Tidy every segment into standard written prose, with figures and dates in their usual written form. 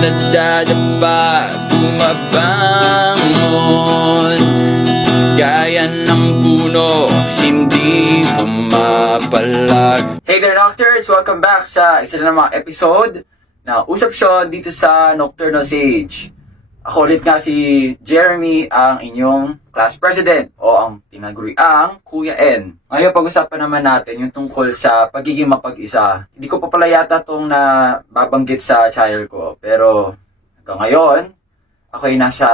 nadadapa, bumabangon. Gaya ng puno, hindi pumapalag. Hey there, Nocturnes! Welcome back sa isa na namang episode na Usap Sean dito sa Nocturnal Sage. Ako ulit nga si Jeremy, ang inyong class president o ang tinaguriang Kuya N. Ngayon pag-usapan naman natin yung tungkol sa pagiging mapag-isa. Hindi ko pa pala yata itong nababanggit sa channel ko, pero hanggang ngayon, ako ay nasa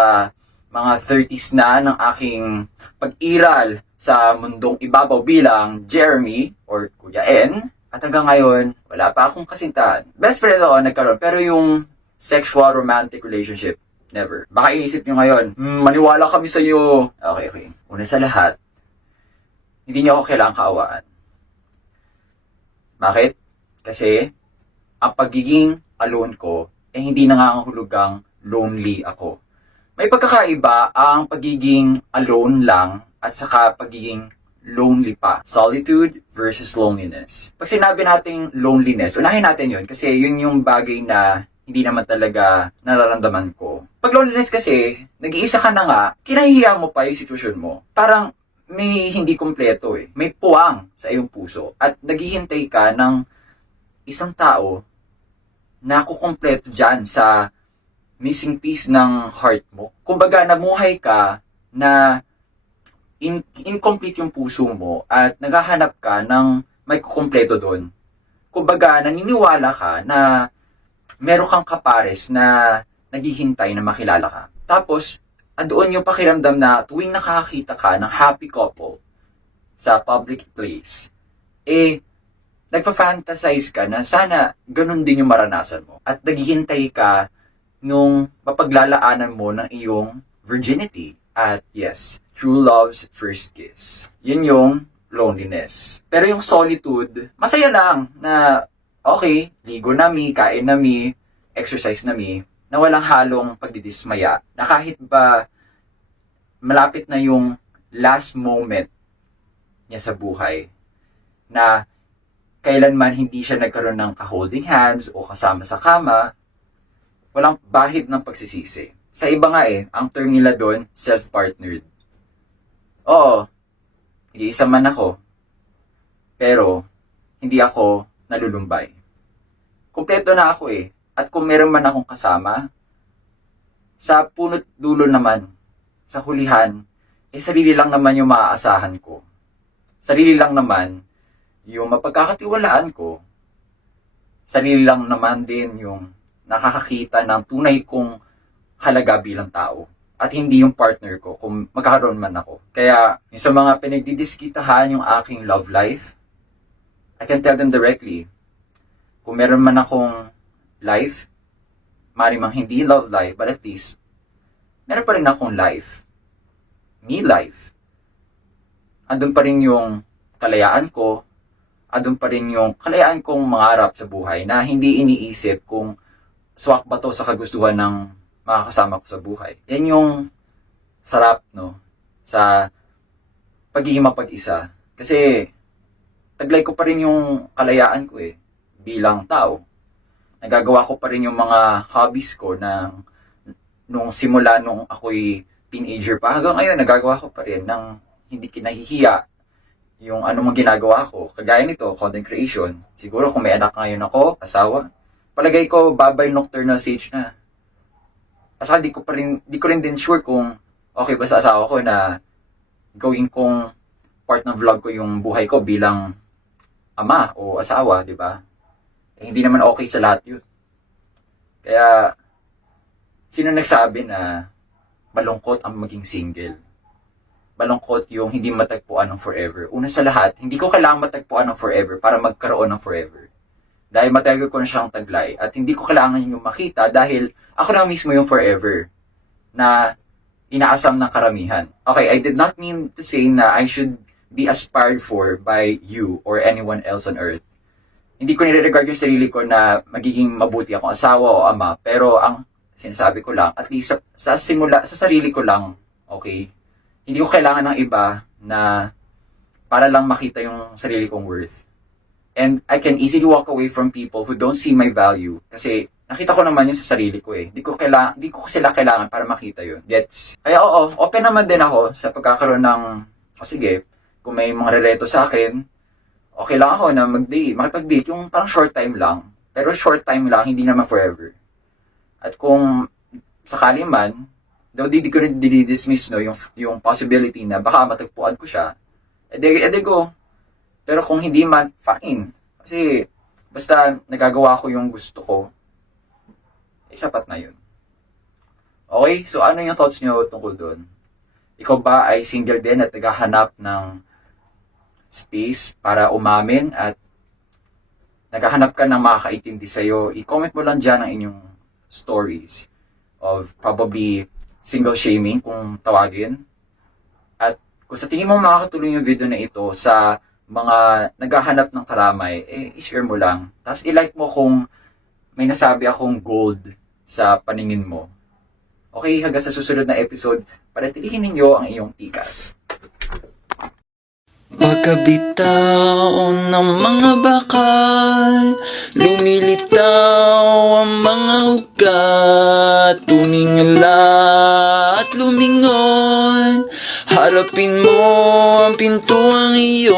mga 30s na ng aking pag-iral sa mundong ibabaw bilang Jeremy or Kuya N. At hanggang ngayon, wala pa akong kasintahan. Best friend ako nagkaroon, pero yung sexual romantic relationship, never. Baka iisip nyo ngayon, maniwala kami sa iyo. Okay. Una sa lahat, hindi niyo ako kailangang kaawaan. Bakit? Kasi, ang pagiging alone ko, hindi nangangahulugang lonely ako. May pagkakaiba ang pagiging alone lang at saka pagiging lonely pa. Solitude versus loneliness. Pag sinabi nating loneliness, unahin natin yun kasi yun yung bagay na hindi naman talaga nararamdaman ko. Pag loneliness kasi, nag-iisa ka na nga, kinahihiya mo pa yung sitwasyon mo. Parang may hindi kompleto eh. May puwang sa iyong puso at naghihintay ka ng isang tao na kukumpleto dyan sa missing piece ng heart mo. Kumbaga, namuhay ka na incomplete yung puso mo at naghahanap ka ng may kukumpleto doon. Kumbaga, naniniwala ka na meron kang kapares na naghihintay na makilala ka. Tapos, doon yung pakiramdam na tuwing nakakakita ka ng happy couple sa public place, nagpa-fantasize ka na sana ganun din yung maranasan mo. At naghihintay ka nung mapaglalaanan mo ng iyong virginity. At yes, true love's first kiss. Yun yung loneliness. Pero yung solitude, masaya lang na okay, ligo na mi, kain na mi, exercise na mi, na walang halong pagdidismaya. Na kahit ba malapit na yung last moment niya sa buhay, na kailanman hindi siya nagkaroon ng ka-holding hands o kasama sa kama, walang bahid ng pagsisisi. Sa iba nga ang term nila doon, self-partnered. Oo, hindi isa man ako, pero hindi ako nalulumbay. Kumpleto na ako at kung meron man akong kasama, sa punot dulo naman, sa hulihan, sarili lang naman yung maaasahan ko. Sarili lang naman yung mapagkakatiwalaan ko. Sarili lang naman din yung nakakakita ng tunay kong halaga bilang tao. At hindi yung partner ko kung magkakaroon man ako. Kaya yung sa mga pinagdidiskitahan yung aking love life, I can tell them directly, kung meron man akong life, marimang hindi love life, but at least, meron pa rin akong life. Me life. Andun pa rin yung kalayaan ko, andun pa rin yung kalayaan kong mangarap sa buhay na hindi iniisip kung swak ba to sa kagustuhan ng makakasama ko sa buhay. Yan yung sarap, no? Sa pagiging mapag-isa. Kasi, taglay ko pa rin yung kalayaan ko bilang tao. Nagagawa ko pa rin yung mga hobbies ko nung simula nung ako'y teenager pa. Hanggang ngayon, nagagawa ko pa rin ng hindi kinahihiya yung anumang ginagawa ko. Kagaya nito, content creation. Siguro kung may anak ngayon ako, asawa, palagay ko, babay Nocturnal Sage na. Asa di ko rin din sure kung okay ba sa asawa ko na gawin kong part ng vlog ko yung buhay ko bilang ama o asawa, di ba? Hindi naman okay sa lahat yun. Kaya, sino nagsabi na malungkot ang maging single? Malungkot yung hindi matagpuan ng forever. Una sa lahat, hindi ko kailangan matagpuan ng forever para magkaroon ng forever. Dahil matagal ko na siyang taglay at hindi ko kailangan yung makita dahil ako na mismo yung forever na inaasam ng karamihan. Okay, I did not mean to say na I should be aspired for by you or anyone else on earth. Hindi ko nire-regard yung sarili ko na magiging mabuti akong asawa o ama, pero ang sinasabi ko lang, at least sa sarili ko lang, okay, hindi ko kailangan ng iba na para lang makita yung sarili kong worth. And I can easily walk away from people who don't see my value kasi nakita ko naman yun sa sarili ko eh. Di ko sila kailangan para makita yun. Gets? Kaya oo, open naman din ako sa pagkakaroon ng, sige, kung may mga rereto sa akin, okay lang ako na makipag-date, yung parang short time lang. Pero short time lang, hindi naman forever. At kung sakali man, though di ko rin dinidismiss no, yung possibility na baka matagpuan ko siya, edi go. Pero kung hindi man, fine. Kasi, basta nagagawa ko yung gusto ko, sapat na yun. Okay, so ano yung thoughts nyo tungkol doon? Ikaw ba ay single din at naghahanap ng space para umamin at naghahanap ka ng makakaintindi sa'yo? I-comment mo lang dyan ang inyong stories of probably single shaming kung tawagin. At kung sa tingin mo makakatulong yung video na ito sa mga naghahanap ng karamay, i-share mo lang. Tapos i-like mo kung may nasabi akong gold sa paningin mo. Okay, hanggang sa susunod na episode, panatilihin ninyo ang iyong tikas. Pagkabitaw ng mga bakal, lumilitaw ang mga ugat, tumingala at lumingon, harapin mo ang pintuang iyon.